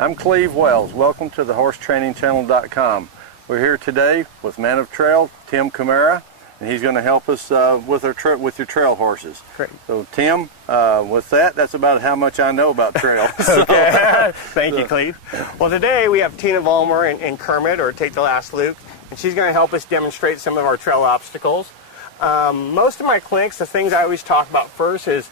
I'm Cleve Wells. Welcome to the HorseTrainingChannel.com. We're here today with Man of Trail, Tim Kimura, and he's going to help us with your trail horses. Great. So Tim, with that's about how much I know about trail. Okay. Thank you, Cleve. Well, today we have Tina Vollmer and Kermit, or Take the Last Luke, and she's going to help us demonstrate some of our trail obstacles. Most of my clinics, the things I always talk about first is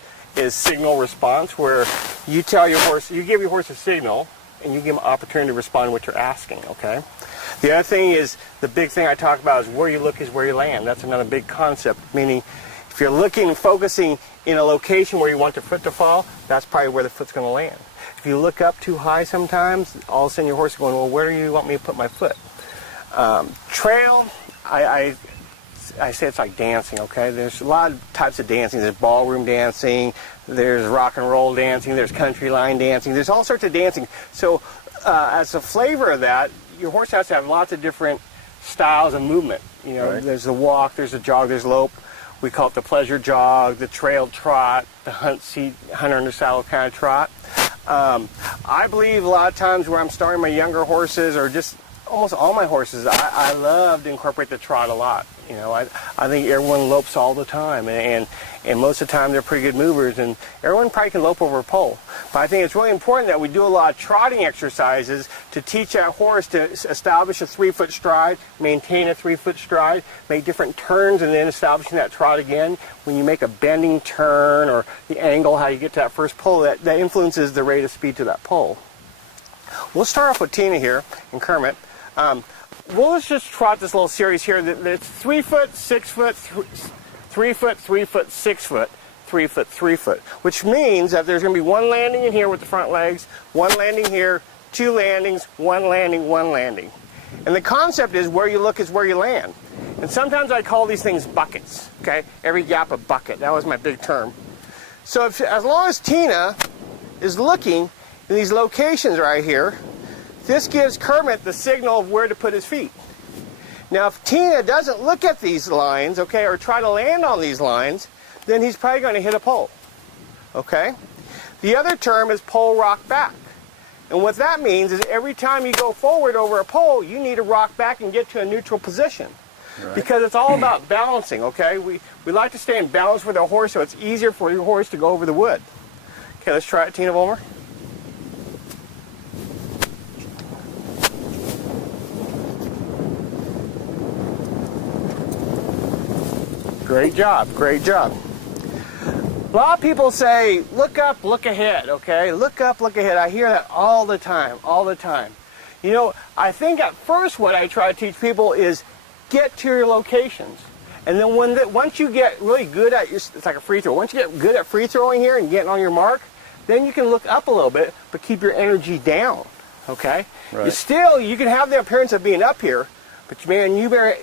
signal response, where you tell your horse, you give your horse a signal, and you give them an opportunity to respond to what you're asking, okay? The other thing is, the big thing I talk about is where you look is where you land. That's another big concept, meaning if you're looking, focusing in a location where you want the foot to fall, that's probably where the foot's going to land. If you look up too high sometimes, all of a sudden your horse is going, well, where do you want me to put my foot? Trail, I say it's like dancing, okay? There's a lot of types of dancing. There's ballroom dancing, there's rock and roll dancing, there's country line dancing, there's all sorts of dancing. So as a flavor of that, your horse has to have lots of different styles of movement. You know, right. There's the walk, there's the jog, there's lope. We call it the pleasure jog, the trail trot, the hunter under saddle kind of trot. I believe a lot of times where I'm starting my younger horses, or just almost all my horses, I love to incorporate the trot a lot. You know, I think everyone lopes all the time, and most of the time they're pretty good movers, and everyone probably can lope over a pole. But I think it's really important that we do a lot of trotting exercises to teach that horse to establish a 3-foot stride, maintain a 3-foot stride, make different turns, and then establishing that trot again. When you make a bending turn, or the angle, how you get to that first pole, that influences the rate of speed to that pole. We'll start off with Tina here, and Kermit. Let's just trot this little series here. It's 3 foot, 6 foot, 3 foot, 3 foot, 6 foot, 3 foot, 3 foot, which means that there's going to be one landing in here with the front legs, one landing here, 2 landings, one landing, one landing. And the concept is where you look is where you land. And sometimes I call these things buckets, okay? Every gap a bucket. That was my big term. So as long as Tina is looking in these locations right here, this gives Kermit the signal of where to put his feet. Now, if Tina doesn't look at these lines, okay, or try to land on these lines, then he's probably going to hit a pole, okay? The other term is pole rock back. And what that means is every time you go forward over a pole, you need to rock back and get to a neutral position. Right. Because it's all about balancing, okay? We like to stay in balance with our horse so it's easier for your horse to go over the wood. Okay, let's try it, Tina Vollmer. Great job, great job. A lot of people say, look up, look ahead, okay? Look up, look ahead. I hear that all the time, all the time. You know, I think at first what I try to teach people is get to your locations. And then once you get really good at it's like a free throw. Once you get good at free throwing here and getting on your mark, then you can look up a little bit, but keep your energy down, okay? Right. You can have the appearance of being up here, but man, you better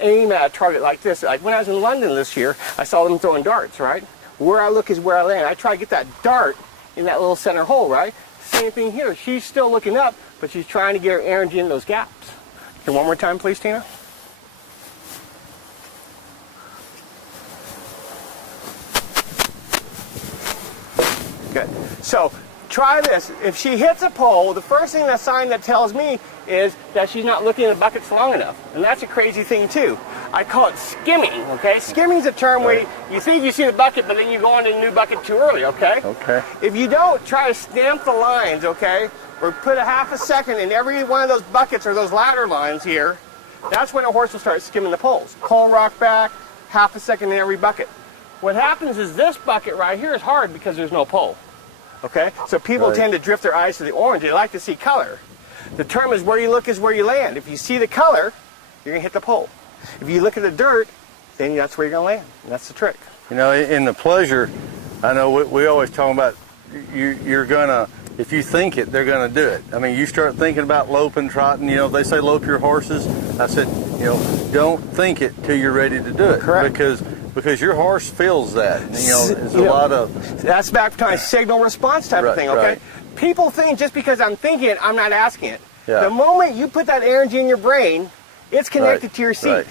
aim at a target like this. Like when I was in London this year, I saw them throwing darts, right? Where I look is where I land. I try to get that dart in that little center hole, right? Same thing here. She's still looking up, but she's trying to get her energy in those gaps. Okay, one more time, please, Tina. Good. So try this. If she hits a pole, the first thing, the sign that tells me is that she's not looking at the buckets long enough. And that's a crazy thing too. I call it skimming, okay? Skimming is a term where you think you see the bucket, but then you go on to a new bucket too early, okay? Okay. If you don't, try to stamp the lines, okay? Or put a half a second in every one of those buckets or those ladder lines here. That's when a horse will start skimming the poles. Pole rock back, half a second in every bucket. What happens is this bucket right here is hard because there's no pole. Okay? So people tend to drift their eyes to the orange. They like to see color. The term is where you look is where you land. If you see the color, you're going to hit the pole. If you look at the dirt, then that's where you're going to land. And that's the trick. You know, in the pleasure, I know we always talk about you're going to, if you think it, they're going to do it. I mean, you start thinking about loping, trotting, you know, they say lope your horses. I said, you know, don't think it till you're ready to do it. Correct. Because your horse feels that. You know, there's a lot of... That's back to my signal response type of thing, okay? Right. People think just because I'm thinking it, I'm not asking it. Yeah. The moment you put that energy in your brain, it's connected to your seat.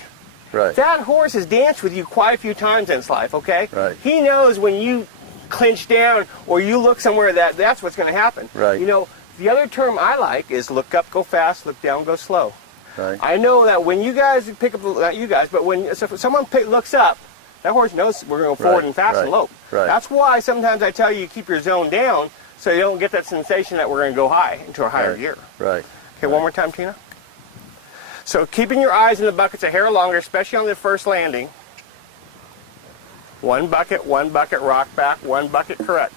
Right. That horse has danced with you quite a few times in his life, okay? Right. He knows when you clinch down or you look somewhere that's what's going to happen. Right. You know, The other term I like is look up, go fast, look down, go slow. Right. I know that when you guys pick up, not you guys, but when if someone looks up, that horse knows we're going to go forward and fast and low. Right. That's why sometimes I tell you keep your zone down so you don't get that sensation that we're going to go high into a higher gear. Right. Okay, one more time, Tina. So keeping your eyes in the buckets a hair longer, especially on the first landing. One bucket, rock back, one bucket, correct,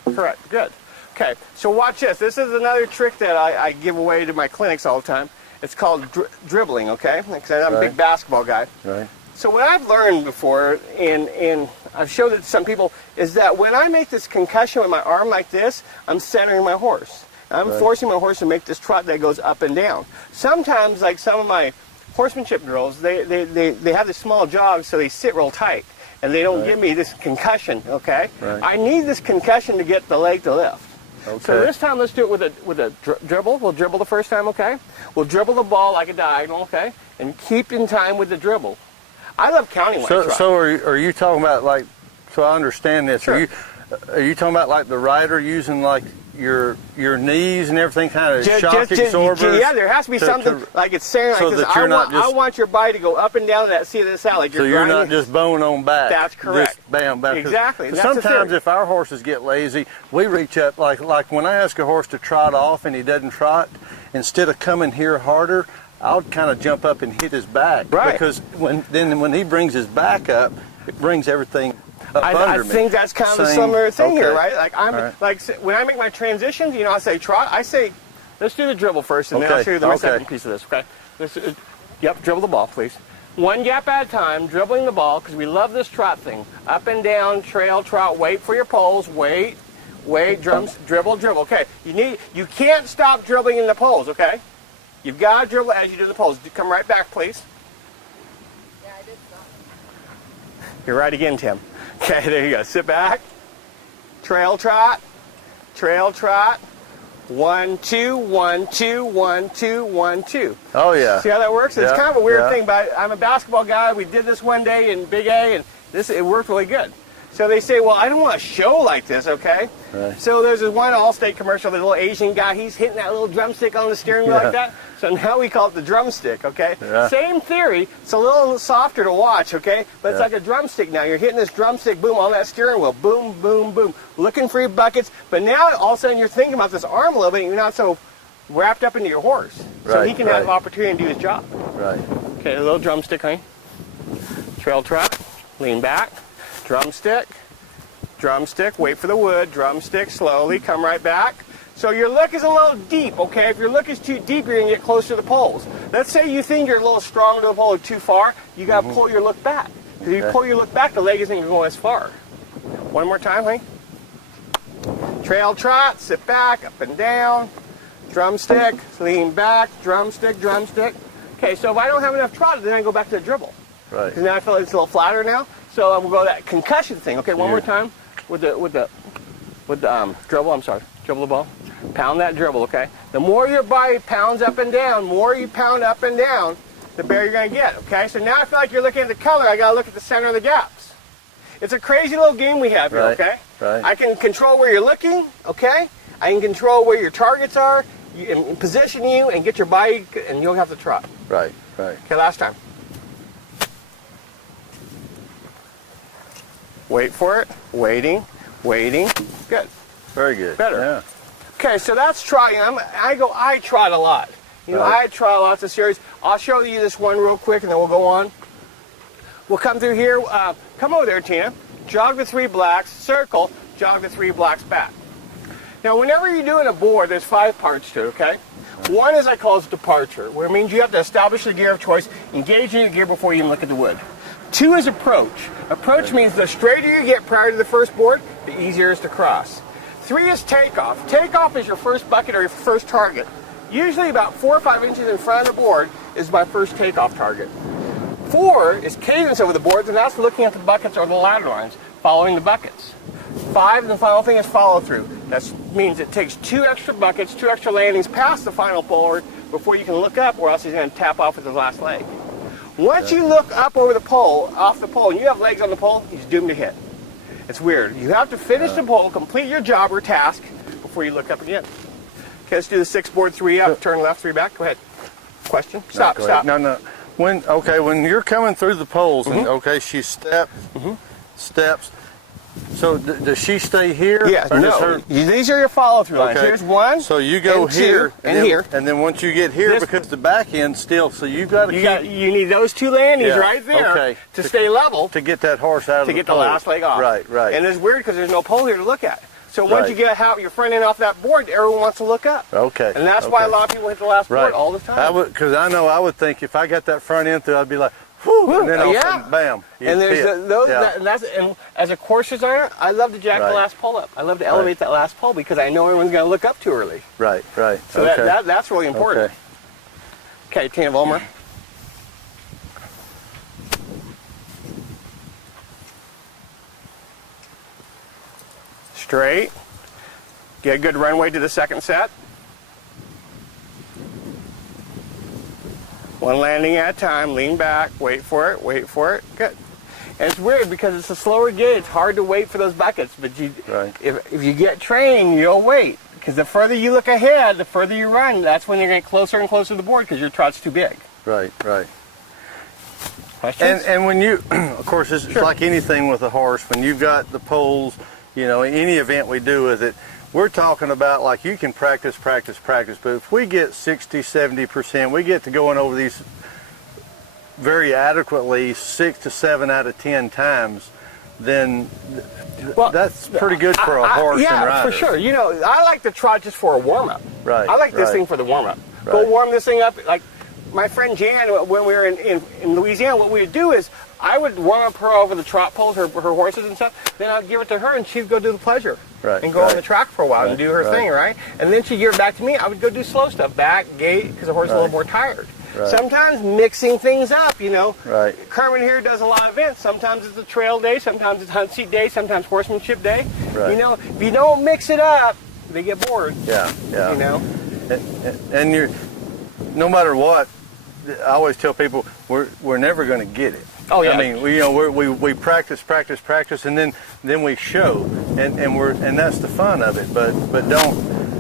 good. Okay, so watch this. This is another trick that I give away to my clinics all the time. It's called dribbling, okay? Because I'm a big basketball guy. Right. So what I've learned before, and I've showed it to some people, is that when I make this concussion with my arm like this, I'm centering my horse. I'm forcing my horse to make this trot that goes up and down. Sometimes, like some of my horsemanship drills, they have this small jog, so they sit real tight, and they don't give me this concussion, okay? Right. I need this concussion to get the leg to lift. Okay. So this time, let's do it with a dribble. We'll dribble the first time, okay? We'll dribble the ball like a diagonal, okay? And keep in time with the dribble. I love counting when I trot. So are you talking about, like, so I understand this, Sure. are you talking about like the rider using like your knees and everything, kind of shock absorbers? Yeah, there has to be something like it's saying like so this. that you're not just, I want your body to go up and down that seat of this out. Like so you're not just bone on back. That's correct. Just bam, back. Exactly. That's sometimes if our horses get lazy, we reach up, like when I ask a horse to trot off and he doesn't trot, instead of coming here harder, I'll kind of jump up and hit his back. Right. Because when he brings his back up, it brings everything up under me. I think that's kind of a similar thing here, right? Like right. When I make my transitions, I say trot. I say, let's do the dribble first, and then I'll show you the second piece of this. Okay. Yep. Dribble the ball, please. One gap at a time, dribbling the ball, because we love this trot thing. Up and down, trail, trot. Wait for your poles. Wait, drums, dribble. Okay. You can't stop dribbling in the poles. Okay. You've got to dribble as you do the poles. Come right back, please. Yeah, I did stop. You're right again, Tim. Okay, there you go. Sit back. Trail trot. 1, 2, 1, 2, 1, 2, 1, 2. Oh yeah. See how that works? It's kind of a weird thing, but I'm a basketball guy. We did this one day in Big A, and it worked really good. So they say, well, I don't want to show like this, okay? Right. So there's this one Allstate commercial, the little Asian guy, he's hitting that little drumstick on the steering wheel like that. So now we call it the drumstick, okay? Yeah. Same theory, it's a little softer to watch, okay? But it's like a drumstick now. You're hitting this drumstick, boom, on that steering wheel, boom, boom, boom. Looking for your buckets, but now all of a sudden you're thinking about this arm a little bit, and you're not so wrapped up into your horse. So he can have an opportunity to do his job. Right. Okay, a little drumstick, honey. Trail trot, lean back. Drumstick, wait for the wood, drumstick, slowly, come right back. So your look is a little deep, okay? If your look is too deep, you're going to get close to the poles. Let's say you think you're a little strong to the pole or too far, you got to pull your look back. Because if you pull your look back, the leg isn't going to go as far. One more time, honey. Trail trot, sit back, up and down, drumstick, lean back, drumstick. Okay, so if I don't have enough trot, then I go back to the dribble. Right. Because now I feel like it's a little flatter now. So we'll go to that concussion thing. Okay, one more time with the dribble. I'm sorry, dribble the ball. Pound that dribble. Okay. The more your body pounds up and down, more you pound up and down, the better you're going to get. Okay. So now I feel like you're looking at the color. I got to look at the center of the gaps. It's a crazy little game we have here. Right. Okay. Right. I can control where you're looking. Okay. I can control where your targets are, and position you, and get your body, and you don't have to trot. Right. Okay. Last time. Wait for it. Waiting. Good. Very good. Better. Yeah. Okay, so that's trotting. I trot a lot. I trot lots of series. I'll show you this one real quick, and then we'll go on. We'll come through here. Come over there, Tina. Jog the 3 blacks. Circle. Jog the 3 blacks back. Now, whenever you're doing a board, there's 5 parts to it, okay? One is I call it departure, where it means you have to establish the gear of choice, engage in your gear before you even look at the wood. 2 is approach. Approach means the straighter you get prior to the first board, the easier it is to cross. 3 is takeoff. Takeoff is your first bucket or your first target. Usually about 4 or 5 inches in front of the board is my first takeoff target. 4 is cadence over the boards, and that's looking at the buckets or the ladder lines, following the buckets. 5, and the final thing is follow through. That means it takes 2 extra buckets, 2 extra landings past the final board before you can look up, or else he's going to tap off with his last leg. Once you look up over the pole, off the pole, and you have legs on the pole, he's doomed to hit. It's weird. You have to finish the pole, complete your job or task before you look up again. Okay, let's do the 6 board, 3 up, turn left, 3 back. Go ahead. Question? Stop, No, stop. No. When you're coming through the poles, and okay, she steps. So does she stay here? Yeah, or does no. her- These are your follow-through lines. Okay. Here's 1. So you go and here 2, and then, here. and then once you get here, This- because the back end still, so you got to You need those 2 landings Yeah, right there okay. to stay level to get that horse out of to the get the pole. last leg off. Right. And it's weird because there's no pole here to look at. So once Right. you get your front end off that board, everyone wants to look up. Okay. And that's why a lot of people hit the last Right. board all the time. Because I know I would think if I got that front end through, I'd be like, whew, and then all of a sudden, bam. And there's hit. those, Yeah. and as a course designer, I love to jack the Right. last pole up. I love to elevate that last pole because I know everyone's going to look up too early. Right. So Okay. that's really important. Okay, Tina Vollmer. Straight. Get a good runway to the second set. 1 landing at a time. Lean back. Wait for it. Wait for it. Good. And it's weird because it's a slower gait. It's hard to wait for those buckets. But Right. if you get trained, you'll wait. Because the further you look ahead, the further you run, that's when you're going to get closer and closer to the board because your trot's too big. Right. Questions? And when you, of course, it's like anything with a horse. When you've got the poles, any event we do with it, we're talking about like you can practice, but if we get 60, 70%, we get to going over these very adequately 6 to 7 out of 10 times, then that's pretty good for a horse and rider. Yeah, for sure. I like to trot just for a warm-up. Right. I like this thing for the warm-up. Go Right. warm this thing up. Like my friend Jan, when we were in Louisiana, what we would do is I would warm up her over the trot poles, her horses and stuff. Then I'd give it to her, and she'd go do the pleasure. Right, And go on the track for a while and do her thing, right? And then she'd give it back to me. I would go do slow stuff, back, gait, because the horse is a little more tired. Right. Sometimes mixing things up, Right. Kermit here does a lot of events. Sometimes it's a trail day, sometimes it's hunt seat day, sometimes horsemanship day. Right. If you don't mix it up, they get bored. Yeah. And you're, no matter what, I always tell people we're never going to get it. Oh yeah. I mean, we practice, and then we show, and that's the fun of it. But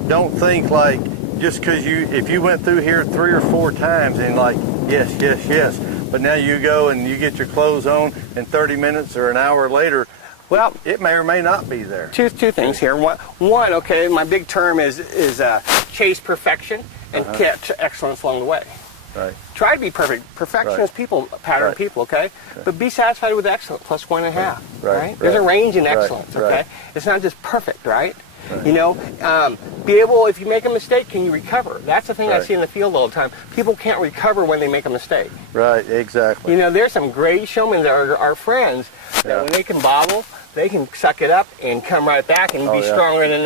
don't think like just because if you went through here 3 or 4 times and like yes, but now you go and you get your clothes on, and 30 minutes or an hour later, well, it may or may not be there. Two things here. One, okay, my big term is chase perfection and catch excellence along the way. Right. Try to be perfect. Perfectionist people, pattern people, okay? But be satisfied with excellence, plus 1.5, right? There's a range in excellence, okay? It's not just perfect, right? Be able, if you make a mistake, can you recover? That's the thing I see in the field all the time. People can't recover when they make a mistake. Right, exactly. There's some great showmen that are our friends that when they can bobble, they can suck it up and come right back and be stronger in the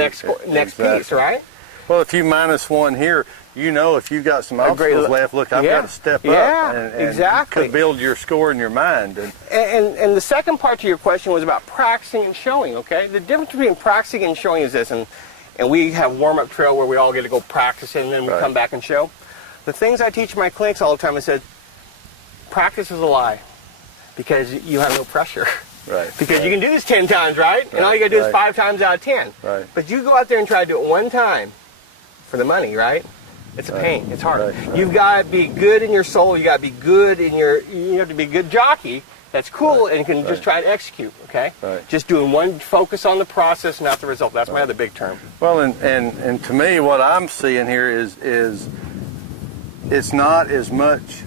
next piece, right? Well, if you -1 here, if you got some obstacles left, look, I've got to step up and could build your score in your mind. And the second part to your question was about practicing and showing, okay? The difference between practicing and showing is this, and we have warm-up trail where we all get to go practice and then we come back and show. The things I teach my clinics all the time, I said, practice is a lie because you have no pressure. Right. Because you can do this 10 times, right? And all you got to do is 5 times out of 10. Right. But you go out there and try to do it 1 time for the money, right? It's a pain. It's hard. You've got to be good in your soul. You got to be good in you have to be a good jockey that's cool and can just try to execute, okay? Right. Just doing one focus on the process, not the result. That's my other big term. Well, and to me, what I'm seeing here is it's not as much,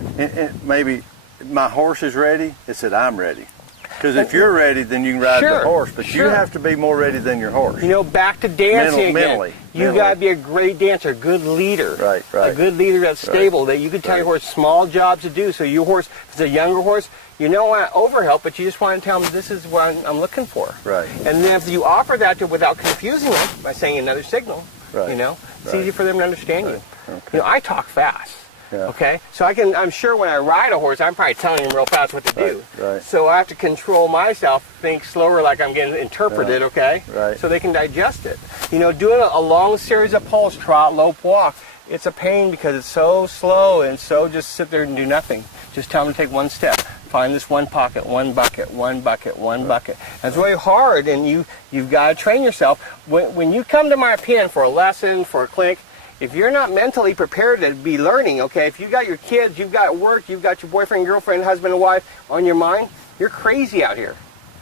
maybe my horse is ready, it's that I'm ready. Because if you're ready, then you can ride the horse, but you have to be more ready than your horse. Back to dancing again. Mentally. You got to be a great dancer, a good leader. Right. A good leader that's stable, that you can tell your horse small jobs to do. So your horse, if it's a younger horse, you don't want to overhelp, but you just want to tell them this is what I'm looking for. Right. And then if you offer that to without confusing them by saying another signal, it's easy for them to understand you. Okay. I talk fast. Yeah. Okay, so I'm sure when I ride a horse, I'm probably telling him real fast what to do. Right. So I have to control myself, think slower, like I'm getting interpreted. Okay. Right. So they can digest it. Doing a long series of poles, trot, lope, walk, it's a pain because it's so slow and so just sit there and do nothing. Just tell them to take 1 step. Find this 1 pocket, 1 bucket, 1 bucket, 1 bucket. That's really hard, and you've got to train yourself. When you come to my pen for a lesson, for a clinic, if you're not mentally prepared to be learning, okay, if you've got your kids, you've got work, you've got your boyfriend, girlfriend, husband, and wife on your mind, you're crazy out here.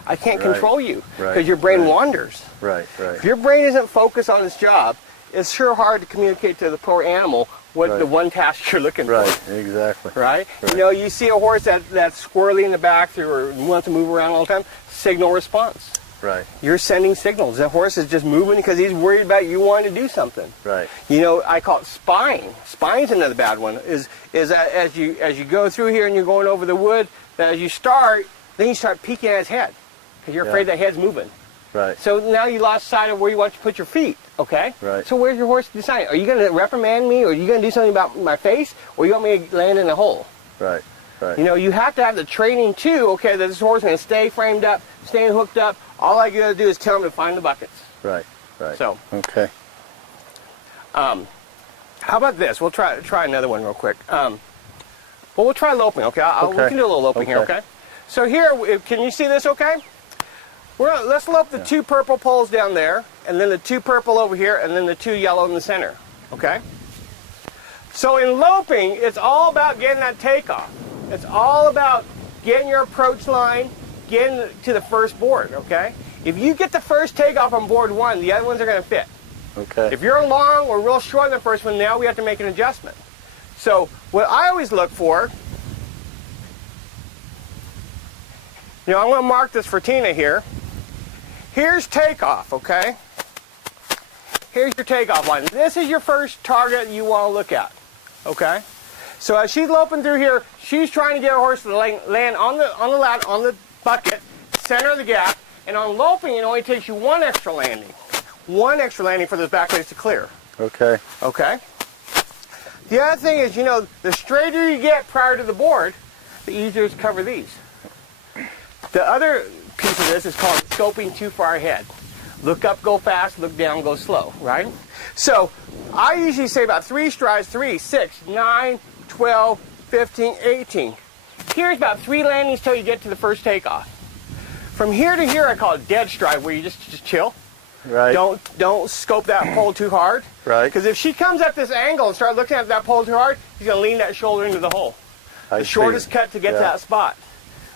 I can't control you because your brain wanders. Right. If your brain isn't focused on this job, it's sure hard to communicate to the poor animal what the one task you're looking for. Right, exactly. Right? You know, you see a horse that's squirrely in the back or wants to move around all the time, signal response. Right. You're sending signals. The horse is just moving because he's worried about you wanting to do something. Right. You know, I call it spying. Spying's another bad one. Is that as you go through here and you're going over the wood, that as you start, then you start peeking at his head because you're afraid that head's moving. Right. So now you lost sight of where you want to put your feet. Okay. Right. So where's your horse deciding? Are you going to reprimand me, or are you going to do something about my face, or you want me to land in a hole? Right. Right. You know, you have to have the training too. Okay, that this horse is going to stay framed up, staying hooked up. All I got to do is tell him to find the buckets. Right. Right. So. Okay. How about this? We'll try another one real quick. Well, we'll try loping. Okay. We can do a little loping here. Okay. So here, can you see this? Okay. Let's lope the two purple poles down there, and then the two purple over here, and then the two yellow in the center. Okay. So in loping, it's all about getting that takeoff. It's all about getting your approach line, getting to the first board, okay? If you get the first takeoff on board one, the other ones are going to fit. Okay. If you're long or real short on the first one, now we have to make an adjustment. So what I always look for, you know, I'm going to mark this for Tina here. Here's takeoff, okay? Here's your takeoff line. This is your first target you want to look at, okay? So as she's loping through here, she's trying to get her horse to land on the bucket, center of the gap, and on loping it only takes you one extra landing. One extra landing for those back legs to clear. Okay. Okay? The other thing is, you know, the straighter you get prior to the board, the easier it is to cover these. The other piece of this is called scoping too far ahead. Look up, go fast, look down, go slow, right? So I usually say about 3 strides, 3, 6, 9, 12, 15, 18. Here's about 3 landings till you get to the first takeoff. From here to here, I call it dead stride, where you just chill. Right. Don't scope that pole too hard. Right. Because if she comes at this angle and starts looking at that pole too hard, she's going to lean that shoulder into the hole. The shortest cut to get to that spot.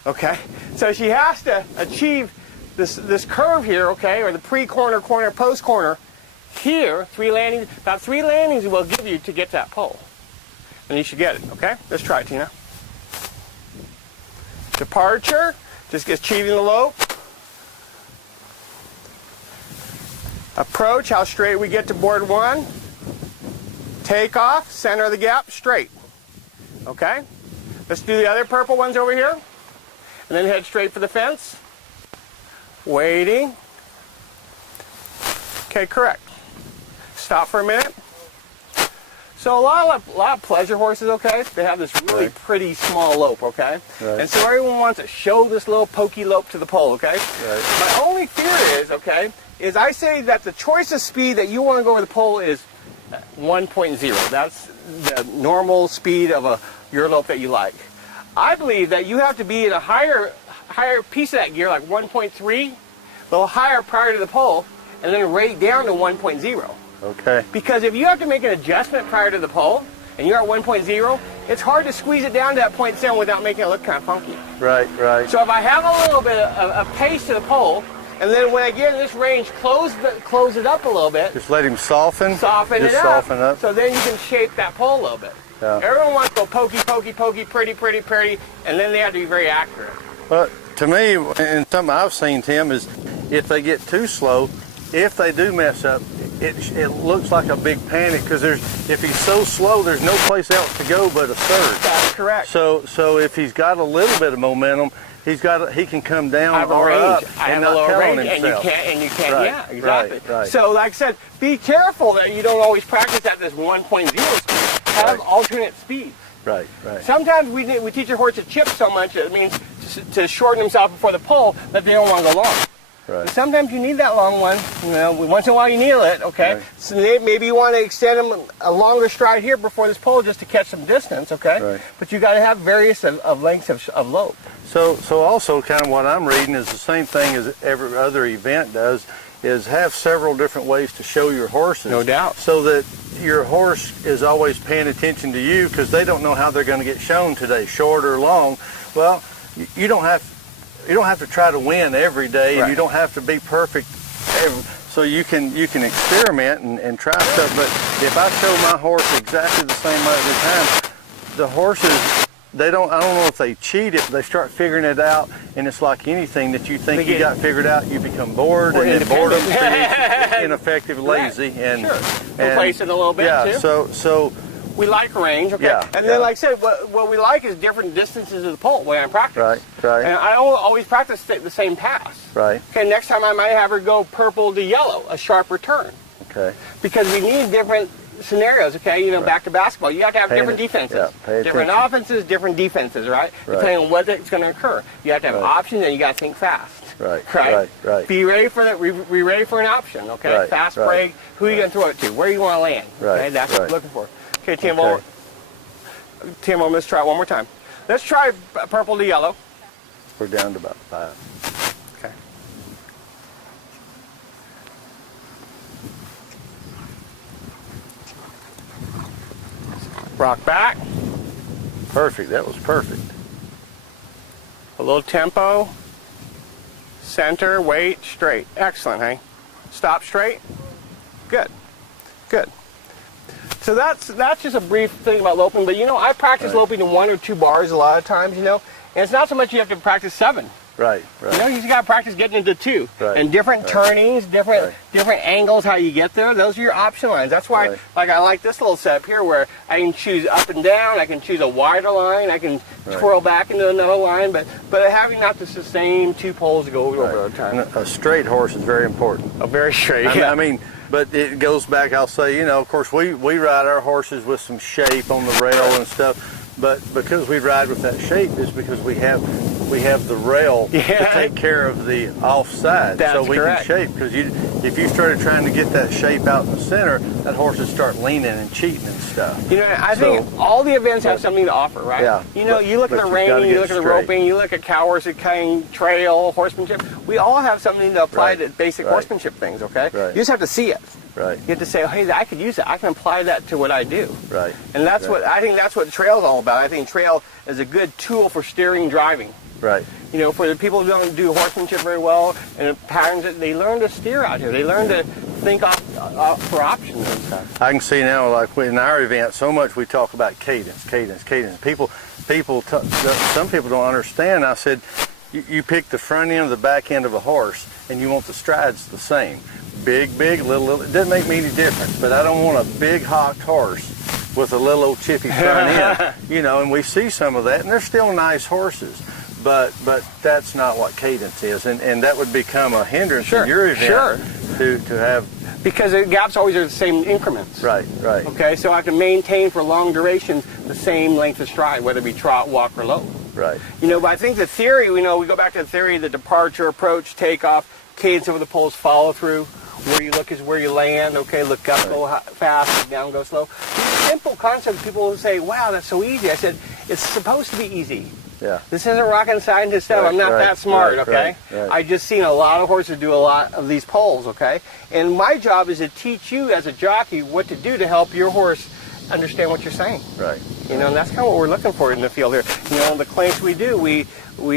Okay? So she has to achieve this curve here, okay, or the pre-corner, corner, post-corner. Here, 3 landings, about 3 landings will give you to get to that pole. And you should get it, okay? Let's try it, Tina. Departure, just achieving the lope. Approach, how straight we get to board 1. Takeoff, center of the gap, straight. Okay? Let's do the other purple ones over here. And then head straight for the fence. Waiting. Okay, correct. Stop for a minute. So a lot of pleasure horses, okay, they have this really pretty small lope, okay? Right. And so everyone wants to show this little pokey lope to the pole, okay? Right. My only fear is, okay, is I say that the choice of speed that you want to go over the pole is 1.0. That's the normal speed of your lope that you like. I believe that you have to be in a higher piece of that gear, like 1.3, a little higher prior to the pole, and then rate down to 1.0. Okay. Because if you have to make an adjustment prior to the pole, and you're at 1.0, it's hard to squeeze it down to that 0.7 without making it look kind of funky. Right, right. So if I have a little bit of pace to the pole, and then when I get in this range, close it up a little bit. Just let him soften. Soften just it up. Soften up. So then you can shape that pole a little bit. Yeah. Everyone wants to go pokey, pokey, pokey, pretty, pretty, pretty, and then they have to be very accurate. Well, to me, and something I've seen, Tim, is if they get too slow, if they do mess up, it looks like a big panic because if he's so slow, there's no place else to go but a third. That's correct. So if he's got a little bit of momentum, he can come down or up and not tell on himself. And you can't. Right, Yeah, exactly. Right. So like I said, be careful that you don't always practice at this 1.0 speed. Have alternate speeds. Right, right. Sometimes we teach a horse to chip so much that it means to shorten himself before the pole that they don't want to go long. Right. And sometimes you need that long one. You know, once in a while you need it. Okay. Right. So maybe you want to extend them a longer stride here before this pole just to catch some distance. Okay. Right. But you got to have various of lengths of lope. So also kind of what I'm reading is the same thing as every other event does, is have several different ways to show your horses. No doubt. So that your horse is always paying attention to you because they don't know how they're going to get shown today, short or long. Well, you don't have to try to win every day, and you don't have to be perfect. So you can experiment and try stuff. But if I show my horse exactly the same way every time, the horses, I don't know if they cheat it, but they start figuring it out, and it's like anything that you think you got figured out, you become bored, and then boredom creates ineffective, lazy, and replace it a little bit too. So we like range, okay. Yeah, and then, like I said, what we like is different distances of the pole when I practice. Right. And I don't always practice the same pass. Right. Okay, next time I might have her go purple to yellow, a sharper turn. Okay. Because we need different scenarios, okay? You know, back to basketball, you have to have different defenses. Different offenses, different defenses, right? Depending on what's going to occur. You have to have options, and you got to think fast. Right. Be ready for that. Be ready for an option, okay? Fast break. Who are you going to throw it to? Where you want to land? Okay, that's what we're looking for. Okay, Tim, let's try it one more time. Let's try purple to yellow. We're down to about 5. Okay. Rock back. Perfect. That was perfect. A little tempo. Center, weight, straight. Excellent, hey? Stop straight. Good. So that's just a brief thing about loping, but you know, I practice loping in 1 or 2 bars a lot of times, you know, and it's not so much you have to practice 7. Right. You know, you just got to practice getting into 2. And different turnings, different angles, how you get there. Those are your option lines. That's why, like, I like this little setup here where I can choose up and down. I can choose a wider line. I can twirl back into another line. But having not the same 2 poles to go over the time. And a straight horse is very important. A very straight. I mean, but it goes back. I'll say, you know, of course, we ride our horses with some shape on the rail and stuff. But because we ride with that shape is because we have the rail to take care of the offside, so we can shape. Because if you started trying to get that shape out in the center, that horse would start leaning and cheating and stuff. You know, I think all the events have something to offer, right? Yeah. You know, you look at the reining, you look at the roping, you look at cow horse cutting, trail, horsemanship. We all have something to apply to basic horsemanship things. Okay. You just have to see it. Right. You have to say, oh, hey, I could use it. I can apply that to what I do. Right. And that's what I think. That's what trail is all about. I think trail is a good tool for steering, driving. Right. You know, for the people who don't do horsemanship very well and the patterns, that they learn to steer out here. They learn to think for options and stuff. I can see now, like in our event, so much we talk about cadence. Some people don't understand. I said, you pick the front end or the back end of a horse, and you want the strides the same. Big, little. It doesn't make me any difference, but I don't want a big hocked horse with a little old chippy front end. You know, and we see some of that, and they're still nice horses. But that's not what cadence is, and that would become a hindrance in your event to have. Because the gaps always are the same increments. Right. Okay, so I have to maintain for long durations the same length of stride, whether it be trot, walk, or lope. Right. You know, but I think the theory, we go back to the theory, the departure, approach, takeoff, cadence over the poles, follow through. Where you look is where you land. Okay, look up, go fast, look down, go slow. These simple concepts, people will say, wow, that's so easy. I said, it's supposed to be easy. Yeah. This isn't rocket scientist stuff. I'm not that smart, okay? I just seen a lot of horses do a lot of these poles, okay? And my job is to teach you as a jockey what to do to help your horse understand what you're saying. Right. You know, and that's kind of what we're looking for in the field here. You know, the clinics we do,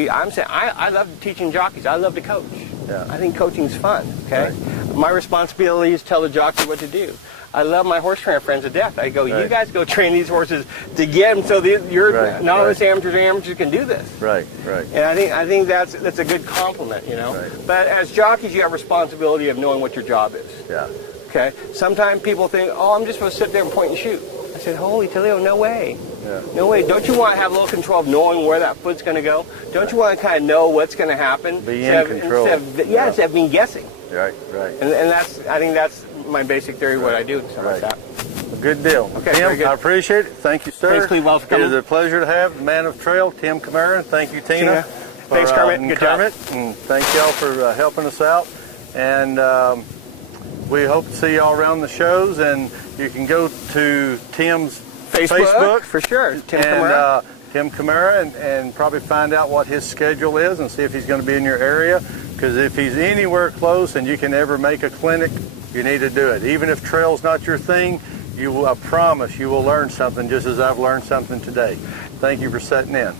I'm saying, I love teaching jockeys. I love to coach. Yeah. I think coaching's fun, okay? My responsibility is to tell the jockey what to do. I love my horse trainer friends to death. I go, you guys go train these horses to get them so that none of us amateurs can do this. Right. And I think that's a good compliment, you know. But as jockeys, you have responsibility of knowing what your job is. Yeah. Okay. Sometimes people think, oh, I'm just supposed to sit there and point and shoot. I said, holy Toledo, no way. Yeah. No way. Don't you want to have a little control of knowing where that foot's going to go? Don't you want to kind of know what's going to happen? Be in control. Instead of being guessing. Right. And I think that's my basic theory of what I do. Like that. Good deal. Okay, Tim, very good. I appreciate it. Thank you, sir. Thanks, Cleve, for coming. It is a pleasure to have the man of trail, Tim Kimura. Thank you, Tina. Thanks, Kermit. Good job. And thank y'all for helping us out. And we hope to see y'all around the shows. And you can go to Tim's Facebook for sure. Tim Kimura, and probably find out what his schedule is and see if he's going to be in your area. Because if he's anywhere close and you can ever make a clinic, you need to do it. Even if trail's not your thing, I promise you will learn something just as I've learned something today. Thank you for sitting in.